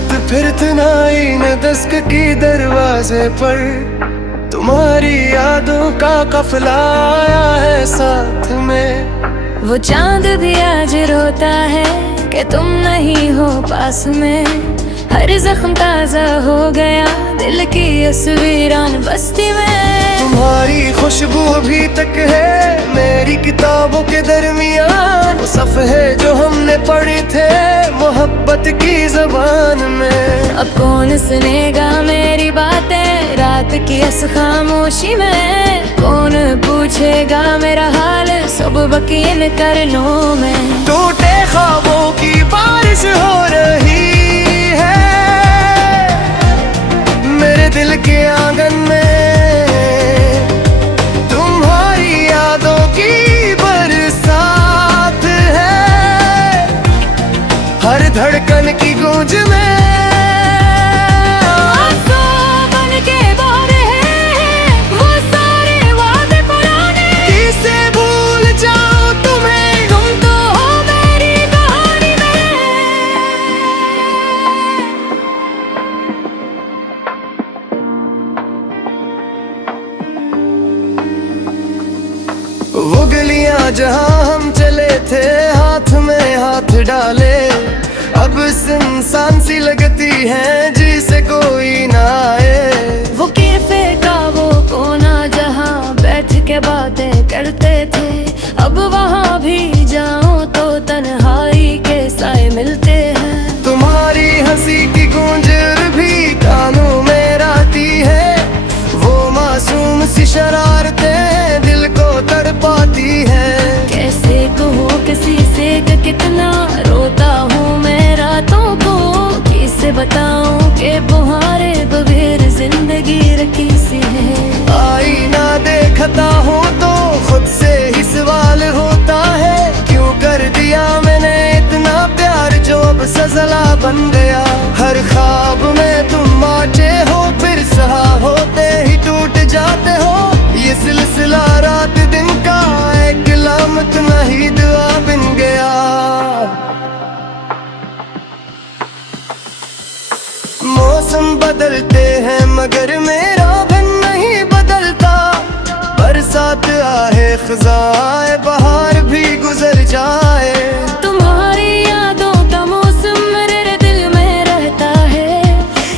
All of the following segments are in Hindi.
रात फिर तन्हाई ने दस्तक की दरवाजे पर, तुम्हारी यादों का काफिला आया है साथ में। वो चांद भी आज रोता है कि तुम नहीं हो पास में। हर जख्म ताजा हो गया दिल की इस वीरान बस्ती में। तुम्हारी खुशबू अभी तक है मेरी किताबों के दरमियान, वो सफ़हे जो हमने पढ़े थे मोहब्बत की ज़बान में। अब कौन सुनेगा मेरी बातें रात की इस खामोशी में। कौन पूछेगा मेरा हाल सुबह की इन करनों में। टूटे ख्वाबों की बारिश हो रही है मेरे दिल के आंगन में। तुम्हारी यादों की बरसात है हर धड़कन की गूंज में। वो गलियां जहां हम चले थे हाथ में हाथ डाले, अब सुनसान सी लगती हैं जिसे कोई ना आए। वो कैफे का वो कोना जहां बैठ के बातें करते थे, अब वहां भी जाऊं तो तन्हाई के साए मिलते हैं। तुम्हारी हंसी की गूंज भी कानों में आती है, वो मासूम सी शरारतें दिल को तड़पाती है। कैसे कहूँ किसी से कि कितना रोता हूँ मैं रातों को, किसे बताऊँ कि तुम्हारे बगैर जिंदगी रखी सी है। आईना देखता हूँ तो खुद से ही सवाल होता है, क्यों कर दिया मैंने इतना प्यार जो अब सजला बन गया। हर ख्वाब में तुम आते हो फिर सहा होते ही टूट जाते हो। ये सिलसिला रात दिन का एक लामत नहीं दुआ बन गया। मौसम बदलते हैं मगर मेरा भी नहीं बदलता। बरसात आए खज़ाए बहार भी गुजर जाए। तुम्हारी यादों का मौसम मेरे दिल में रहता है,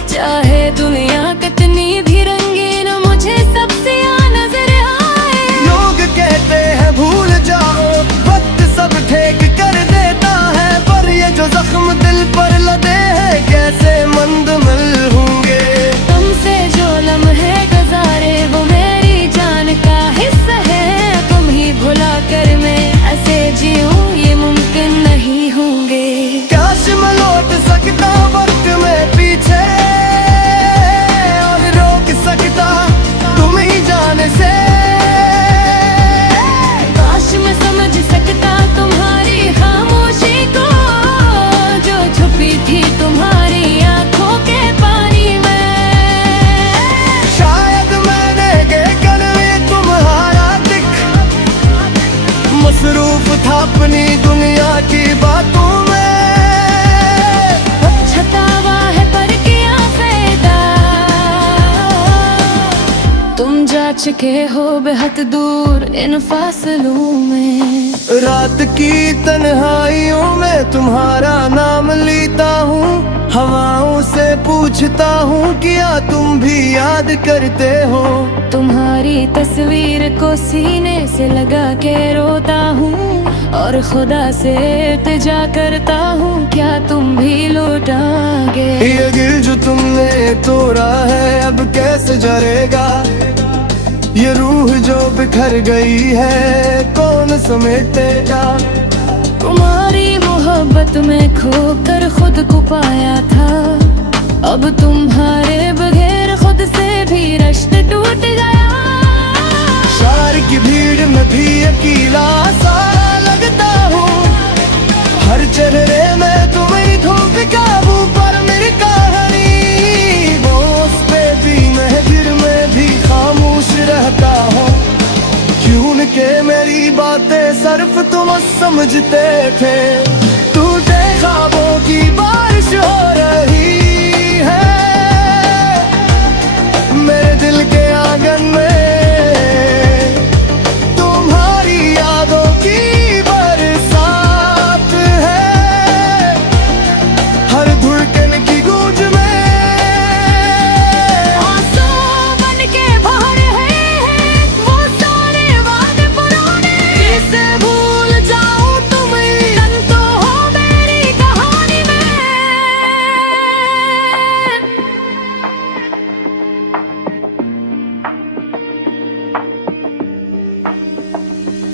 चाहे दुनिया कितनी भी रंगीन मुझे सबसे नजर आए। लोग कहते हैं भूल जाओ वक्त सब ठीक कर देता है, पर ये जो जख्म दिल पर लदे हैं कैसे मंदमिल होंगे। तुमसे जो लम्हे गुजारे वो मेरी जान का हिस्सा है, तुम ही भुला कर मैं ऐसे जीऊं ये मुमकिन नहीं होंगे। काश मैं लौट सकता वक्त में पीछे और रोक सकता तुम ही जाने से। काश मैं समझ सकता तुम्हारी खामोशी को जो छुपी थी तुम्हारी आंखों के पानी में। शायद मैंने देखकर भी तुम्हारा दिख मसरूफ था अपनी दुनिया की बातों में। छता हुआ है पर किया फायदा, तुम जा चुके हो बेहद दूर इन फासलों में। रात की तन्हाइयों में तुम्हारा नाम लेता हूँ, हवाओं से पूछता हूँ क्या तुम भी याद करते हो। तुम्हारी तस्वीर को सीने से लगा के रोता हूँ और खुदा से इल्तिजा करता हूँ क्या तुम भी लौटाओगे। ये दिल जो तुमने तोड़ा है अब कैसे जरेगा, ये रूह जो बिखर गई है कौन समेटेगा। तुम्हारी मोहब्बत में खोकर खुद को पाया था, अब तुम्हारे बगैर खुद से भी रिश्ता टूट गया। शहर की भीड़ में भी अकेला सा लगता हूँ, हर चेहरे में तुम ही हो बेकाबू पर मेरी कहानी। वो उस पे भी महफिल में भी खामोश रहता हूँ, क्यों के मेरी बातें सिर्फ तुम समझते थे। टूटे ख्वाबों की बारिश हो रही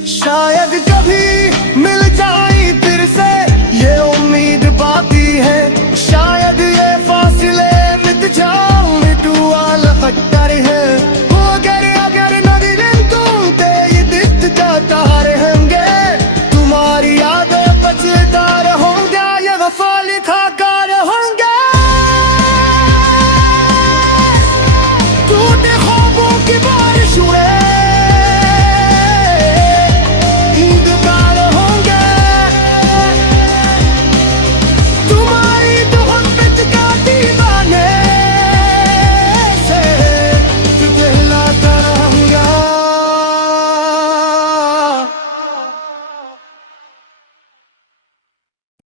शायद कभी मिल जाए फिर से ये उम्मीद बाकी है, शायद ये फासले